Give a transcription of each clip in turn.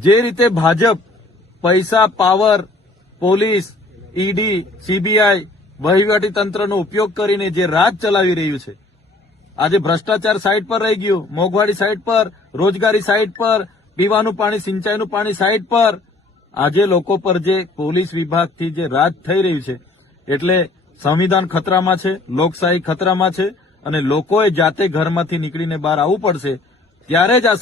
જે રીતે ભાજપ, પૈસા, પાવર, પોલીસ, ઈડી, સીબીઆઈ, વહીવટી તંત્રનો ઉપયોગ કરીને જે રાજ ચલાવી રહ્યું છે, આજે ભ્રષ્ટાચાર સાઈડ પર રહી ગયું, મોંઘવારી સાઈડ પર, રોજગારી સાઈડ પર, પીવાનું પાણી, સિંચાઈનું પાણી સાઈડ પર, આજે લોકો પર જે પોલીસ વિભાગથી જે રાજ થઈ રહ્યું છે, એટલે સંવિધાન ખતરામાં છે, લોકશાહી ખતરામાં છે, અને લોકોએ જાતે ઘરમાંથી નીકળીને બહાર આવવું પડશે, ત્યારે જ આ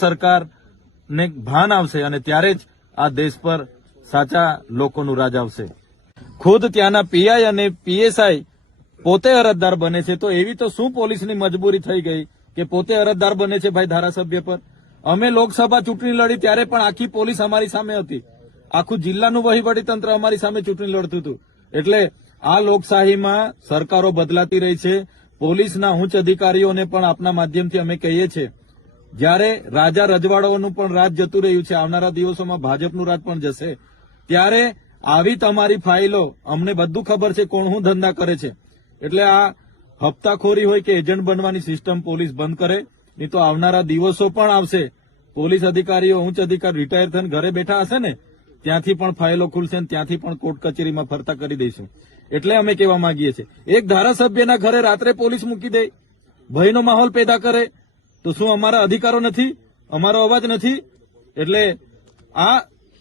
સરકારને ભાન આવશે અને ત્યારે જ આ દેશ પર સાચા લોકોનું રાજ આવશે. ખુદ ત્યાંના પીઆઈ અને પીએસઆઈ પોતે અરજદાર બને છે, તો એવી તો શું પોલીસની મજબૂરી થઈ ગઈ કે પોતે અરજદાર બને છે ભાઈ ધારાસભ્ય પર? અમે લોકસભા ચૂંટણી લડી ત્યારે પણ આખી પોલીસ અમારી સામે હતી. આખું જિલ્લાનું વહીવટી તંત્ર અમારી સામે ચૂંટણી લડતું હતું. એટલે આ લોકશાહીમાં સરકારો બદલાતી રહી છે. પોલીસના ઉચ્ચ અધિકારીઓને પણ આપના માધ્યમથી અમે કહીએ છીએ જ્યારે રાજા રજવાડાઓનું પણ રાજ જતું રહ્યું છે, આવનારા દિવસોમાં ભાજપનું રાજ પણ જશે, ત્યારે આવી તમારી ફાઇલો, અમને બધું ખબર છે કોણ હું ધંધા કરે છે. એટલે આ હપ્તાખોરી હોય કે એજન્ટ બનવાની સિસ્ટમ પોલીસ બંધ કરે, નહીં તો આવનારા દિવસો પણ આવશે. પોલીસ અધિકારીઓ, ઉચ્ચ અધિકારી રિટાયર થઈને ઘરે બેઠા હશે ને, ત્યાંથી પણ ફાઇલો ખુલશે ને ત્યાંથી પણ કોર્ટ કચેરીમાં ફરતા કરી દઈશું. એટલે અમે કહેવા માંગીએ છીએ. એક ધારાસભ્યના ઘરે રાત્રે પોલીસ મૂકી દે. ભયનો માહોલ પેદા કરે. તો શું અમારા અધિકારો નથી? અમારો અવાજ નથી? એટલે આ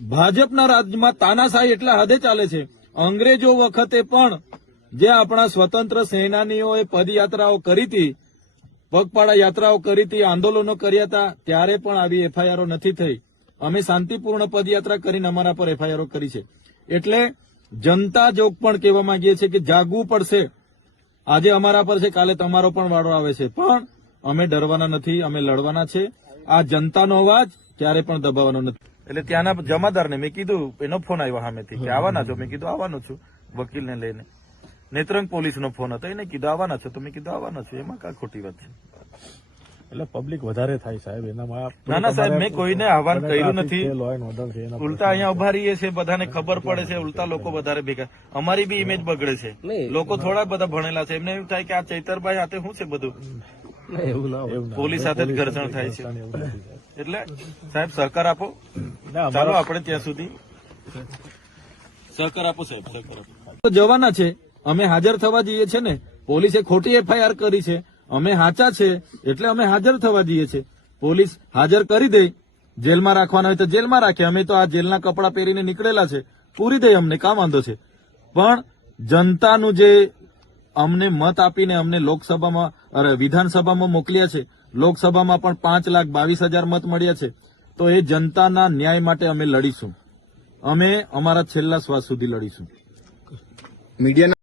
ભાજપના રાજ્યમાં તાનાશાહી એટલા હદે ચાલે છે. અંગ્રેજો વખતે પણ જે આપણા સ્વતંત્ર સેનાનીઓએ પદયાત્રાઓ કરી હતી, પગપાળા યાત્રાઓ કરી હતી, આંદોલનો કર્યા હતા, ત્યારે પણ આવી એફઆઈઆરો નથી થઈ. અમે શાંતિપૂર્ણ પદયાત્રા કરીને અમારા પર એફઆઈઆરો કરી છે. એટલે જનતા જોગ પણ કહેવા માંગીએ છીએ કે જાગવું પડશે. આજે અમારા પર છે, કાલે તમારો પણ વાળો આવે છે. પણ અમે ડરવાના નથી અમે લડવાના છે. આ જનતાનો અવાજ ક્યારે પણ દબાવવાનો નથી. એટલે ત્યાંના જમાદારને મેં કીધું એનો ફોન આવ્યો સામેથી કે આવવાના છો? મેં કીધું આવવાનો છું વકીલને લઈને. નેત્રંગ પોલીસનો ફોન હતો એને કીધું આવવાના છો? તો મેં કીધું આવવાના છું એમાં કા ખોટી વાત છે? એટલે પબ્લિક વધારે થાય સાહેબ એનામાં ના ના સાહેબ મેં કોઈને આહવાન કર્યું નથી. ઉલટા અહીંયા ઊભા રહીએ છે બધાને ખબર પડે છે ઉલટા લોકો વધારે ભેગા. અમારી બી ઇમેજ બગડે છે. લોકો થોડા બધા ભણેલા છે એમને એવું થાય કે આ ચૈતરભાઈ હાથે શું છે બધું? એવું ના પોલીસ સાથે જ ઘર્ષણ થાય છે. એટલે સાહેબ સહકાર આપો. ચાલો આપણે ત્યાં સુધી. સહકાર આપો સાહેબ સહકાર આપો. જવાના છે. અમે હાજર થવા જઈએ છે ને. પોલીસે ખોટી એફઆઈઆર કરી છે. અમે હાચા છે. એટલે અમે હાજર થવા જઈએ છે. પોલીસ હાજર કરી દે. જેલમાં રાખવાના હોય તો જેલમાં રાખે. અમે તો આ જેલના કપડાં પહેરીને નીકળેલા છે. પૂરી દે અમને કામ વાંધો છે? પણ જનતાનું જે અમને મત આપીને અમને લોકસભામાં વિધાનસભામાં મોકલ્યા છે લોકસભામાં પણ પાંચ લાખ બાવીસ હજાર મત મળ્યા છે. તો એ જનતાના ન્યાય માટે અમે લડીશું. અમે અમારા છેલ્લા શ્વાસ સુધી લડીશું. મીડિયાના